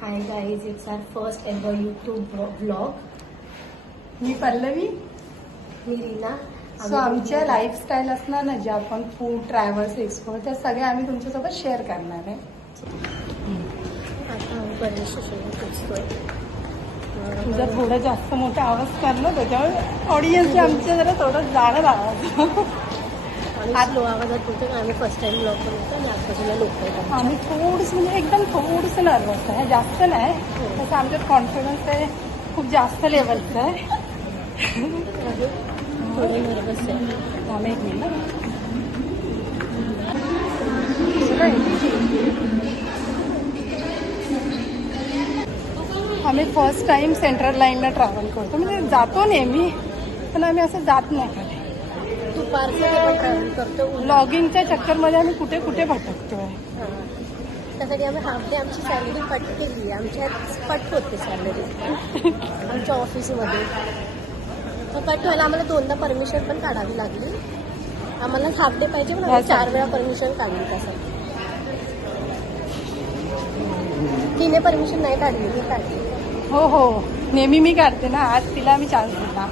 Hi guys, it's our first ever YouTube vlog. Me Pallavi. Me Reena. So आमच्या lifestyle असणार ना, जे आपण फूड ट्रॅव्हल्स एक्सप्लोर त्या सगळे आम्ही तुमच्यासोबत शेअर करणार आहे. आता आम्ही बरेचसे शोधत असतोय. तुझा थोडा जास्त मोठा आवाज कर ना, त्याच्यावर ऑडियन्सला आमच्या जरा थोडं जाणं आवाज. आज लो आवाजात बोलतो की आम्ही फर्स्ट टाइम ब्लॉग बनवतो आणि आजपासून लोक आहेत. आम्ही थोडंसं म्हणजे एकदम थोडंसं नर्वस आहे, जास्त नाही. तसं आमच्यात कॉन्फिडन्स आहे खूप जास्त लेवलचं आहे. थोडे नर्वस आहे. आम्ही एक मिनिट आम्ही फर्स्ट टाइम सेंट्रल लाईनला ट्रॅव्हल करतो. म्हणजे जातो नेहमी, पण आम्ही असं जात नाही कधी. दुपारचं ते पण ट्रॅव्हल करतो. लॉगिंगच्या चक्करमध्ये आम्ही कुठे कुठे भटकतोय. त्यासाठी आम्ही हाफ डे आमची सॅलरी पट केली. आमच्या पट होते सॅलरी आमच्या ऑफिसमध्ये. तर कट व्हायला आम्हाला दोनदा परमिशन पण काढावी लागली. आम्हाला हाफ डे पाहिजे पण आम्ही 4 वेळा परमिशन काढली. त्यासाठी तिने परमिशन नाही काढली, मी काढली. हो हो, नेहमी मी काढते ना, आज तिला आम्ही चान्स दिला.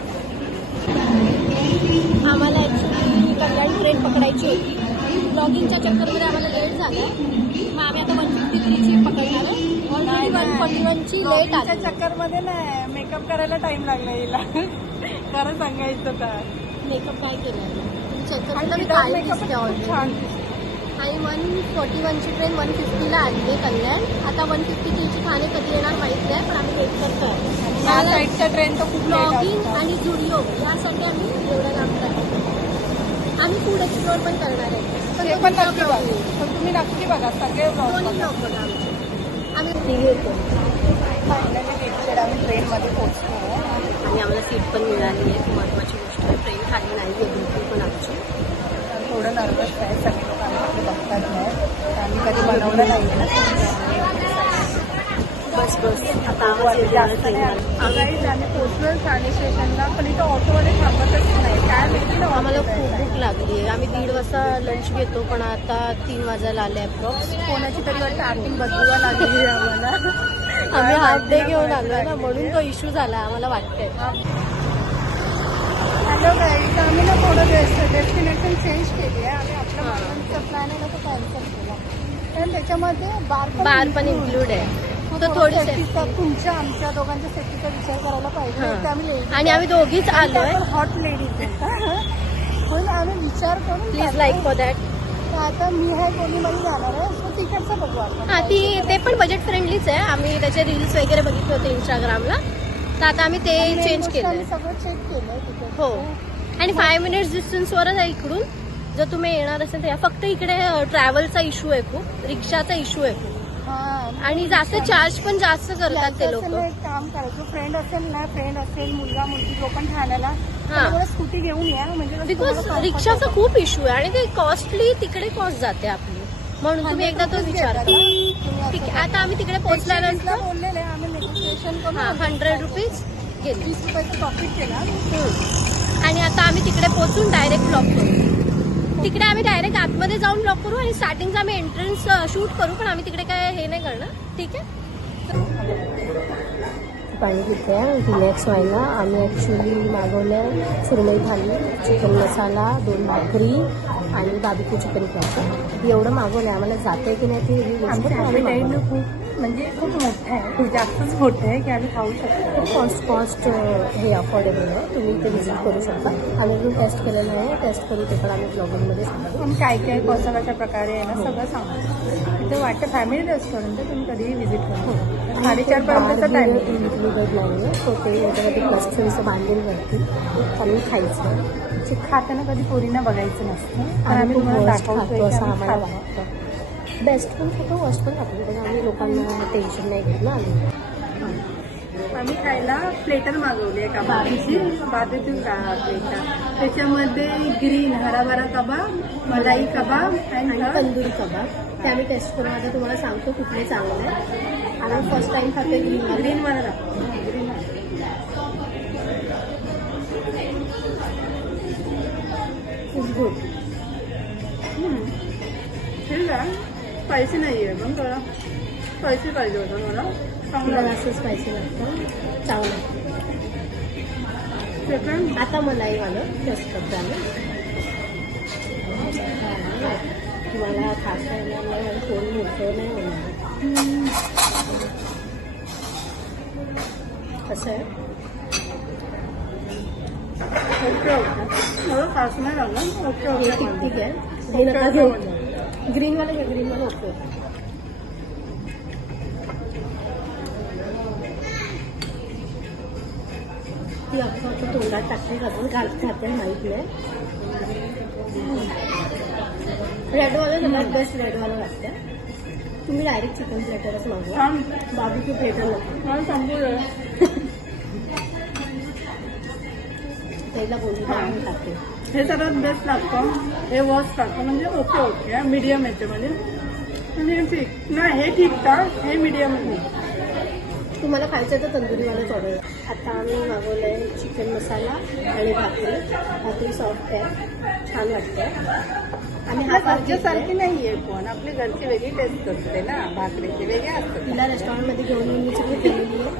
आम्हाला ॲक्च्युली कल्याण ट्रेन पकडायची होती. ब्लॉगिंगच्या चक्करमध्ये आम्हाला लेट झाला. मग आम्ही आता 153ची पकडणार आहे. ऑलरेडी 141ची लेट आली. चक्करमध्ये नाही, मेकअप करायला टाइम लागला हिला. खरं सांगायचं तर मेकअप काय केलं चक्कर मी काय दिसते ऑलरेडी. आणि 141ची ट्रेन 150ला आली आहे कल्याण. आता 153ची ठाणे कधी येणार माहीत नाही, पण आम्ही वेट करतोय. या साईडच्या ट्रेन तर खूप ब्लॉगिंग आणि जुडिओ यासाठी आम्ही एवढं लांब करतो. आम्ही फूड एक्सप्लोर पण करणार आहे. ते पण नक्की बघा, पण तुम्ही नक्की बघा सगळे दोन्ही ब्लॉग बघा आमचे. आम्ही तिघे येतो. फायनली लेक्चर आम्ही ट्रेनमध्ये पोहोचलो आणि आम्हाला सीट पण मिळाली आहे. महत्त्वाची गोष्ट आहे. ट्रेन खाली नाही आहे बिलकुल पण आमची. थोडं नर्वस आहे. सगळे लोक आमच्याकडे बघतात नाही, आम्ही कधी बनवलं नाही ना. बस बस आता आवाज येते. आम्ही पोहोचलो ठाणे स्टेशनला, पण इथं ऑटोवाले थांबतच नाही. काय माहिती ना, आम्हाला खूप भूक लागली आहे. आम्ही 1:30 वाजता लंच घेतो, पण आता 3 वाजायला आले अप्रॉक्स. कोणाची तरी वाटतं आर्थिंग बदलवा लागली आहे आम्हाला. आम्ही हाफ डे घेऊन आलो ना, म्हणून तो इश्यू झाला आम्हाला वाटतंय. हॅलो गाईज, आम्ही ना थोडं डेस्टिनेशन चेंज केली आहे. आम्ही आपल्या मालवणचा प्लॅन आहे ना तो कॅन्सल केला, कारण त्याच्यामध्ये बार पण इन्क्लूड आहे. तर थोडी तुमच्या आमच्या दोघांच्या सेफ्टीचा विचार करायला पाहिजे. आणि आम्ही दोघीच आलोय. हॉट लेडीज पण आम्ही विचार करून प्लीज लाईक फॉर दॅट. आता मी आहे कोणी मला जाणार आहे, सो तिकडचं बघू आपण. हा, ते पण बजेट फ्रेंडलीच आहे. आम्ही त्याचे रील्स वगैरे बघितले होते इंस्टाग्रामला, तर आता आम्ही ते चेंज केलंय. सगळं चेक केलंय तिकडे. हो, आणि 5 मिनिट्स डिस्टन्सवरच आहे इकडून. जर तुम्ही येणार असेल तर फक्त इकडे ट्रॅव्हलचा इश्यू आहे खूप, रिक्षाचा इश्यू आहे खूप. आणि जास्त चार्ज पण जास्त करतात ते लोक. एक काम करायचं, फ्रेंड असेल मुलगा मुलगी जो पण ठाण्याला स्कूटी घेऊन या, म्हणजे बिकॉज रिक्षाचा खूप इश्यू आहे आणि ते कॉस्टली तिकडे कॉस्ट जाते आपली. म्हणून तुम्ही एकदा तो विचार करा. आता आम्ही तिकडे पोहोचल्यानंतर बोललेले आम्ही नेगोशिएशन करून 100 रुपीज केले, 20 रुपयाचं प्रॉफिट केला. आणि आता आम्ही तिकडे पोहोचून डायरेक्ट ब्लॉक करू. तिकडे आम्ही डायरेक्ट आतमध्ये जाऊन ब्लॉक करू आणि स्टार्टिंगचा आम्ही एंट्रन्स शूट करू, पण आम्ही तिकडे काय हे नाही करणार. ठीक आहे. पाणी पिते रिलॅक्स व्हायला. आम्ही ॲक्च्युली मागवलं सुरमई थाली, चिकन मसाला, 2 भाकरी आणि बार्बिक्यू चिकन फ्राय. एवढं मागवलं आहे. आम्हाला जाते की नाही ते आमच्या खूप म्हणजे खूप मोठं आहे, खूप जास्तच मोठं आहे की आम्ही खाऊ शकतो. कॉस्ट हे अफोर्डेबल आहे. तुम्ही ते व्हिजिट करू शकता. आम्ही अजून टेस्ट केलेलं आहे, टेस्ट करू ते पण आम्ही ब्लॉगिंगमध्ये सांगतो. पण काय काय कशाच्या प्रकारे आहे ना सगळं सांगतो. इथे वाटतं फॅमिली रेस्टॉरंट आहे, तुम्ही कधीही व्हिजिट करू. 4:30पर्यंतचा टाइम इन्क्लुडेड नाही आहे. तो ते याच्यामध्ये प्लस थोडंसं बांधलेलवरती आम्ही खायचं. खाताना कधी पोरींना बघायचं नसतं, पण आम्ही तुम्हाला दाखवतो असं आम्हाला वाटतं. बेस्ट पण खातो, वर्स्ट पण खातो, म्हणजे आम्ही लोकांना टेन्शन नाही घेत ना. आम्ही खायला प्लेटर मागवली आहे कबाबची, बार्बिक्यू प्लेटर. त्याच्यामध्ये ग्रीन हराभरा कबाब, मलाई कबाब आणि तंदुरी कबाब. ते आम्ही टेस्ट करून आता तुम्हाला सांगतो कुठले चांगले आहे. आम्ही फर्स्ट टाइम खातो ग्रीन मला दाखवतो. It's good. स्पायसी नाही आहे पण थोडा स्पायसी पाहिजे होतं मला. तुला चांगलं असं स्पायसी लागतं चांगलं. सेकंड आता मलाई वालं टेस्ट करतो आम्ही. तुम्हाला खाता येणार नाही आणि कोण मोठं नाही होणार. कसं आहे ओके ओके. मला खास नाही लागलं. ओके हे ओके ठीक ठीक आहे. हे नका घेऊ. ग्रीनवाला घ्या. ग्रीनवाला ओके. ती अख्खं तोंडात टाकली घालून खाते माहीत नाही. रेडवाला सगळ्यात बेस्ट रेडवाला वाटतं. तुम्ही डायरेक्ट चिकन प्लेटरच मागवा. छान. बार्बेक्यू प्लेटर नको. मला सांगू दे. त्याला बोलून टाकून टाकते. हे सगळ्यात बेस्ट लागतं. हे वर्स्ट लागतं म्हणजे ओके ओके मीडियम येते म्हणजे. आणि हे ठीक नाही. हे ठीक का हे मीडियम नाही. तुम्हाला खायचं तर तंदुरीवालाच ऑर्डर. आता आम्ही मागवलंय चिकन मसाला आणि भाकरी सॉफ्ट आहे. छान वाटतं. आणि हा घरच्यासारखी नाही आहे पण आपली घरची वेगळी टेस्ट असते ना. भाकरीची वेगळी असते. तिला रेस्टॉरंटमध्ये घेऊन येऊन मी सगळी केलेली आहे.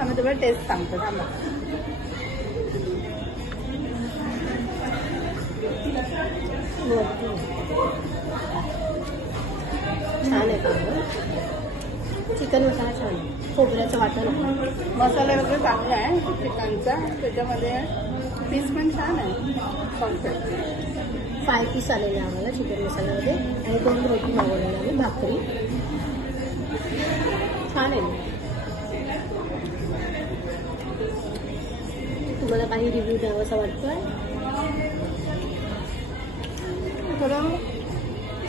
आम्ही तुम्हाला टेस्ट सांगतो थांबा. छान आहे का चिकन मसाला छान आहे. खोबऱ्याचं वाटण आहे. मसाला वगैरे चांगला आहे चिकनचा. त्याच्यामध्ये पीस पण छान आहे. परफेक्ट. 5 पीस आलेले आम्हाला चिकन मसाल्यामध्ये आणि 2 रोटी मागवलेल्या आम्ही भाकरी. छान आहे. तुम्हाला काही रिव्ह्यू द्यावा असं वाटतोय? थोडं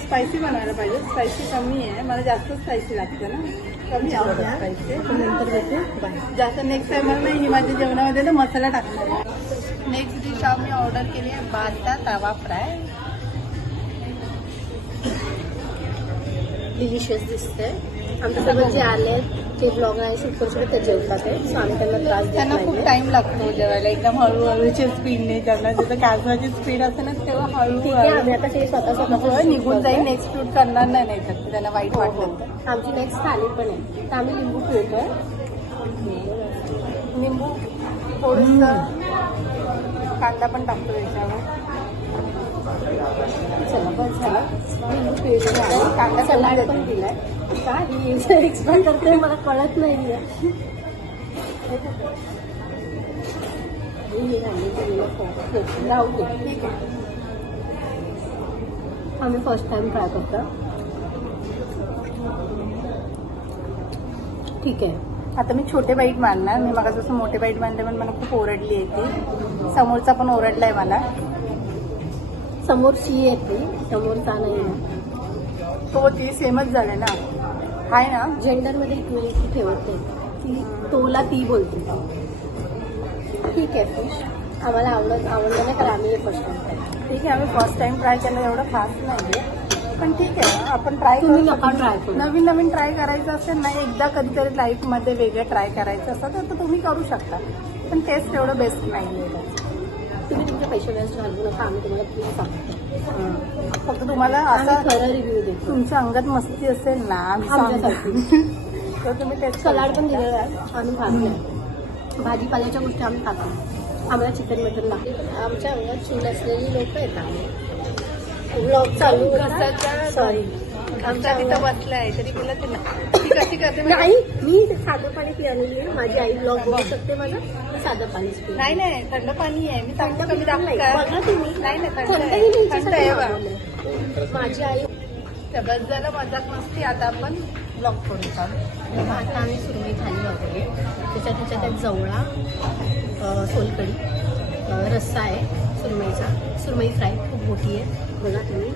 स्पायसी बनवायला पाहिजे. स्पायसी कमी आहे. मला जास्त स्पायसी लागतं ना. कमी आवडतं स्पायसी. नंतर भेटू. बाय. जास्त नेक्स्ट टाइम नाही ही माझ्या जेवणामध्ये ना मसाला टाकणार आहे. नेक्स्ट डिश आम्ही ऑर्डर केली आहे बाता तवा फ्राय. डिलिशियस दिसतंय. आमच्यासोबत जे आले ते ब्लॉग आहे शूट करू शकत ते जेवतात आहे. सो आम्ही त्यांना त्रास देत त्यांना खूप नाही. टाइम लागतो जेवायला. एकदम हळूहळूच्या स्पीडने ज्यांना जिथं कॅसवाची स्पीड असते ना तेव्हा ठीक आहे. हळूहळू आम्ही आता ते स्वतः निघून जाईल. नेक्स्ट शूट करणार नाही तर त्यांना वाईट वाटलं तर. आमची नेक्स्ट थाली पण आहे. तर आम्ही लिंबू पिळतोय. लिंबू थोडंसं कांदा पण टाकतो याच्यावर. चला बस झालं. लिंबू पिळतोय आहे. कांदा सलाड सलाड पण दिलाय. काय एक्सप्लेन करते मला कळत नाही. राहू दे. ठीक आहे. आम्ही फर्स्ट टाइम ट्राय करतो. ठीक आहे. आता मी छोटे बाईट मारणार. मी मग जसं मोठे बाईट मारले पण मला खूप ओरडली आहे ती. समोरचा पण ओरडलाय मला. समोरची येते समोरचा नाही. तो ती सेमच झाले ना. हाय ना. जेंडरमध्ये इक्वेलिटी ठेवते. ती तोला ती बोलते. ठीक आहे. फिश आम्हाला आवडलं नाही कारण आम्ही फर्स्ट टाइम. ठीक आहे. आम्ही फर्स्ट टाइम ट्राय केलं. एवढं खास नाही पण ठीक आहे. आपण ट्राय तुम्ही करू नका शकतो. ट्राय करू. नवीन नवीन ट्राय करायचं असेल ना एकदा कधीतरी लाईफमध्ये वेगळं ट्राय करायचं असेल तर तुम्ही करू शकता. पण टेस्ट एवढं बेस्ट नाही आहे. तुम्ही तुमचे पैसे वेस्ट घालू नका. आम्ही तुम्हाला प्लीज सांगतो. फक्त तुम्हाला आम्ही असं खरं रिव्ह्यू देतो. तुमच्या अंगात मस्ती असेल ना आम्ही आमच्यासाठी. सांगतो तर तुम्ही टेस्ट सलाड पण दिलेला आहे. आम्ही खात नाही. भाजीपाल्याच्या गोष्टी आम्ही खातो. आम्हाला चिकन मटन लागते. आमच्या अंगात चूल असलेली लोक आहेत. आम्ही ब्लॉग चालू घसाच्या सॉरी आमच्या तिथं बसलाय तरी तुला ते ती कशी करते नाही. मी साधं पाणी पिलेली आहे. माझी आई ब्लॉग बघू शकते माझं. साधं पाणीच पिते. नाही नाही थंड पाणी आहे. मी थंड कमी नाही. दाखवू बघा तुम्ही. नाही नाही थंड थंडही आहे. नाही. थंड आहे बा. माझी आई बस झालं मजाक मस्ती. आता आपण ब्लॉग करू चालू. आता आम्ही सुरमई थाली वापरली. त्याच्यात जवळा सोलकढी रस्सा आहे सुरमईचा. सुरमई फ्राय खूप मोठी आहे. बघा तुम्ही.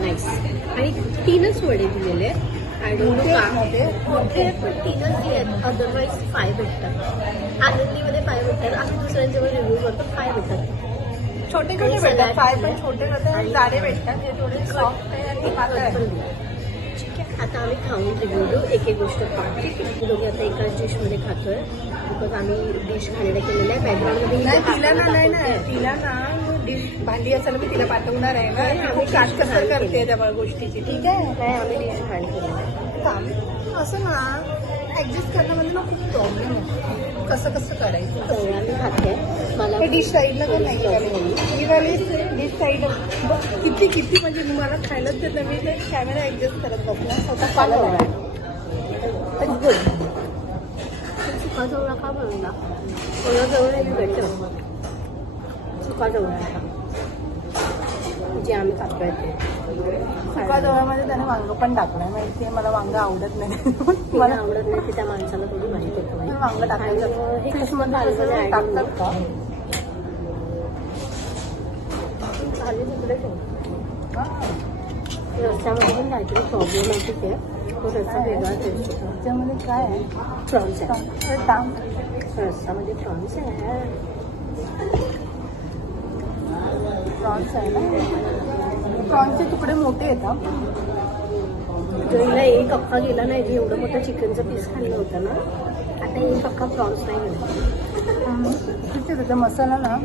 नाईस. आणि 3च वडे दिलेले आहेत. आणि मोठे पण 3च दिले आहेत. अदरवाईज 5 भेटतात. आनंदीमध्ये 5 भेटतात. आम्ही दुसऱ्यांच्या रिव्ह्यू करतो 5 भेटतात. छोटे छोटे भेटतात. फ्राय पण छोटे भेटतात. जाडे भेटतात. हे थोडे सॉफ्ट आहे आणि पातळ आहे. ठीक आहे. आता आम्ही खाऊन रिव्ह्यू देऊ. एक एक गोष्ट खाऊ. दोघे आता एकाच डिशमध्ये खातोय. बिकॉज आम्ही डिश खाण्याला केलेलं आहे. बॅकग्राऊंडमध्ये तिला ना डिश भांडी असेल मी तिला पाठवणार आहे ना. आम्ही खूप काटकसर करते त्या गोष्टीची. ठीक आहे. नाही आम्ही डिश खाण केलेलं आहे. सांग असं ना ऍडजस्ट करण्यामध्ये ना खूप प्रॉब्लेम आहे. कसं कसं करायचं तेवढा मी खाते. मला हे डिश साईडला तर नाही वाली डिश साईड किती किती म्हणजे मला खायलाच देत नाही. मी ते कॅमेरा ऍडजस्ट करत बसला स्वतः खायला लागला. सुका जवळ का बनवला? ओला जवळ आहे बेटर. सुका जवळ जे आम्ही खातोय ते. सुका जवळमध्ये त्याने वांग पण टाकलंय. माहिती मला वांग आवडत नाही. मला आवडत नाही की त्या माणसाला थोडी माहिती होतं. वांग टाकायचं हे फिश कसं मध्ये भाजीमध्ये टाकतात का? खाली तिकडे ठेव. हा. रस्त्यामध्ये पण काहीतरी प्रॉब्लेम आहे तिथे. तो रस्ता वेगळा टेस्ट होता. त्याच्यामध्ये काय आहे? प्रॉन्स आहे. टांग रस्त्यामध्ये प्रॉन्स आहे. प्रॉन्स आहे ना. प्रॉन्सचे तुकडे मोठे येतात. जरीला एक अख्खा गेला नाही. मी एवढं मोठं चिकनचं पीस खाल्लं होतं ना. आता एक अख्खा प्रॉन्स नाही गेला. ठीक आहे. त्याचा मसाला ना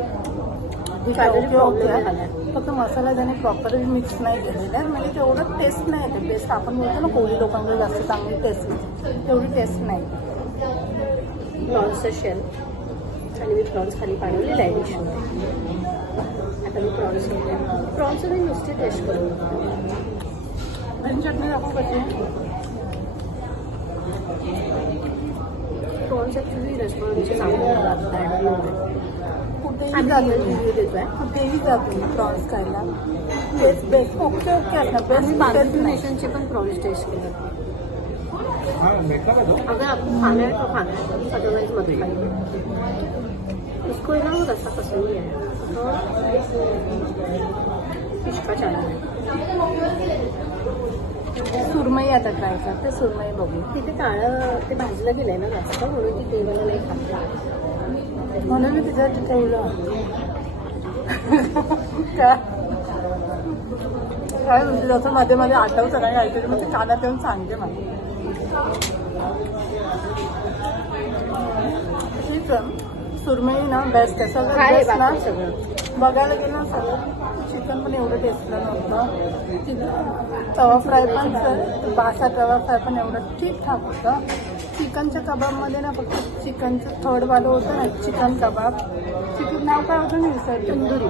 काहीतरी प्रॉब्लेम आहे. झाला. फक्त मसाला त्याने प्रॉपरली मिक्स नाही केलेला आहे. म्हणजे तेवढं टेस्ट नाही येते. टेस्ट आपण बोलतो ना कोळी लोकांकडे जास्त चांगली टेस्ट येते. तेवढी टेस्ट नाही. प्रॉन्सचं शेल आणि मी प्रॉन्स खाली पाडवलेलं आहे डिशमध्ये. आता मी प्रॉन्सचं मी नुसती टेस्ट करून आणि चटणी दाखवू कशी आहे? प्रॉन्स ॲक्च्युली रेस्टॉरंटचे चांगले लागतात. कुठेही आम्ही जातो रिव्ह्यू देतोय. कुठेही जातो प्रॉन्स खायला. बेस्ट बेस्ट ओके ओके असणार आम्ही बेस्ट बार्बेक्यू नेशनचे पण प्रॉन्स टेस्ट केले. अगर आपको खाना है तो खाना है, अदरवाइज मत खाइए. उसको ना वो रस्सा पसंद नहीं है. इसका चालू सुरमई आता ट्राय करते. सुरमई बघू. तिथे काळं ते भाजलं गेलंय ना जास्त म्हणून ती तेवाला नाही खात. म्हणून मी तिच्यात ठेवलं. काय म्हणजे जसं मध्ये मध्ये आठवतं नाही काहीतरी मग ते कानात येऊन सांगते मला. ठीक आहे. सुरमई ना बेस्ट आहे. सगळं बेस्ट ना. सगळं बघायला गेलं ना सगळं चिकन पण एवढं टेस्टलं नव्हतं. तवा फ्राय पण बासा तवा फ्राय पण एवढं ठीकठाक होतं. चिकनच्या कबाबमध्ये ना फक्त चिकनचं थर्डवालं होतं ना चिकन कबाब. चिकन नाव काय होतं ना विसरली. तंदुरी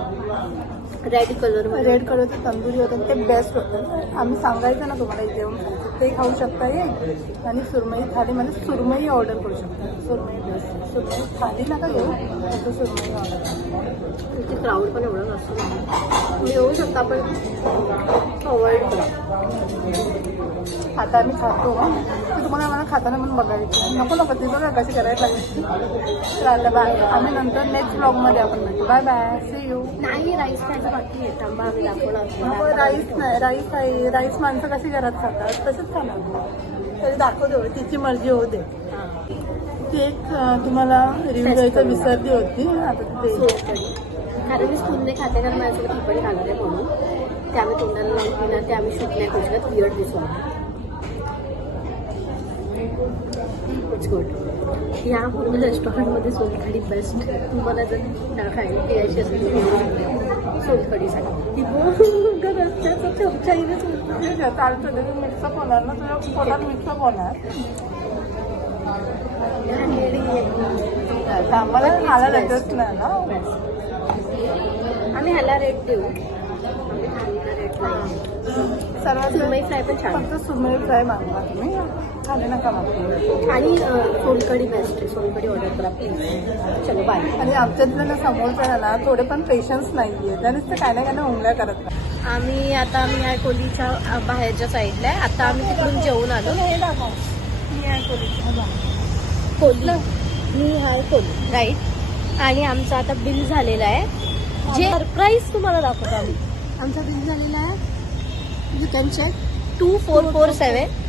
रेड कलर रेड कलरचं तंदुरी होतं ते बेस्ट होतं. आम्ही सांगायचं ना तुम्हाला इथे येऊन ते खाऊ शकता येईल. आणि सुरमई थाली म्हणजे सुरमई ऑर्डर करू शकता. सुरमई बेस्ट. सुरमई थाली नका घेऊ फक्त सुरमई ऑर्डर करा. तिथे क्राऊड पण एवढं नसतं. तुम्ही येऊ शकता पण अवॉइड करा. आता आम्ही खातो ते तुम्हाला मला खाताना पण बघायचं. नको नको ती बघा कशी करायला लागेल. तर आता बाय. आम्ही नंतर नेक्स्ट ब्लॉगमध्ये आपण भेटू. Bye bye. See you. नाही राईस खायचं बाकी आहे. थांबा आम्ही दाखवणार. राईस नाही. राईस आहे. राईस माणसं कशी घरात खातात तसंच खाणार. तरी दाखवतो तिची मर्जी होऊ दे. ती एक तुम्हाला रिव्ह्यू द्यायचं विसरली होती. आता ते कारण मी स्पूनने खाते कारण माझ्यासोबत ती पण खाणार आहे म्हणून ते आम्ही तोंडाला लावून पिणार. ते आम्ही शूट नाही करू शकत. वियर्ड दिसून इट्स गुड. या पूर्ण रेस्टॉरंटमध्ये सोलकढी बेस्ट. तुम्हाला जर खायला प्यायची असेल सोलकढीसाठी रस्त्याचा चमचाईनेच चालतं ते मिक्सअप होणार ना. तुझ्या पोटात मिक्सअप होणार. आम्हाला खायला लागत नाही ना. आम्ही ह्याला रेट देऊ. आम्ही थालीला रेट नाही. सर्वात सुरमई फ्राय पण छान. फक्त सुरमई फ्राय मागवा तुम्ही. खाली नका मागू. आणि सोलकढी बेस्ट आहे. सोलकढी ऑर्डर करा प्लीज. चलो बाय. आणि आमच्यातलं ना समोरच्या ना थोडे पण पेशन्स नाही आहे. त्यानेच ते काय ना काय ना उंगल्या करत नाही. आम्ही आहे कोलीच्या बाहेरच्या साईडला आहे. आता आम्ही तिकडून जेवून आलो. हे दाखव. मी आहे कोली मी आहे कोली राईट. आणि आमचं आता बिल झालेलं आहे. जे सरप्राईज तुम्हाला दाखवतो आम्ही. आमचं बिल झालेलं आहे यू कॅन चेक 2447.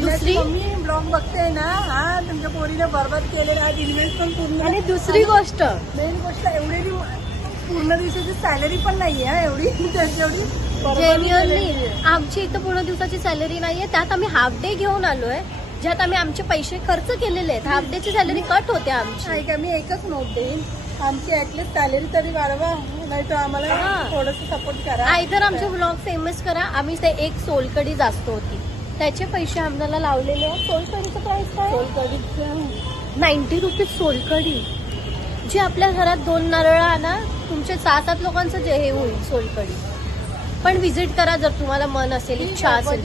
दुसरी मी ब्लॉग बघते ना. हा तुमच्या पोरीने बरबाद केलेला आहे. इन्व्हेस्ट पण पूर्ण. आणि दुसरी गोष्ट मेन गोष्ट एवढी पूर्ण दिवसाची सॅलरी पण नाही आहे एवढी त्याच्यावढी जेन्युअनली आमची इथं पूर्ण दिवसाची सॅलरी नाहीये. त्यात आम्ही हाफ डे घेऊन आलोय ज्यात आम्ही आमचे पैसे खर्च केलेले आहेत. हाफ डेची सॅलरी कट होते आमची. नाही का. मी एकच नोट देईन. आमची ऍटलीस्ट सॅलरी तरी वाढवा. नाही तर आम्हाला थोडंसं सपोर्ट करा. आयदर आमचे व्लॉग फेमस करा. आम्ही ते एक सोलकडी जास्त होती त्याचे पैसे आम्हाला लावलेले आहेत. सोलकढीचं प्राइस काय? सोलकढीचं 90 रुपीज सोलकढी, जी आपल्या घरात 2 नारळ आणा, तुमचे 6-7 लोकांचं जे हे होईल सोलकढी. पण व्हिजिट करा जर तुम्हाला मन असेल, इच्छा असेल.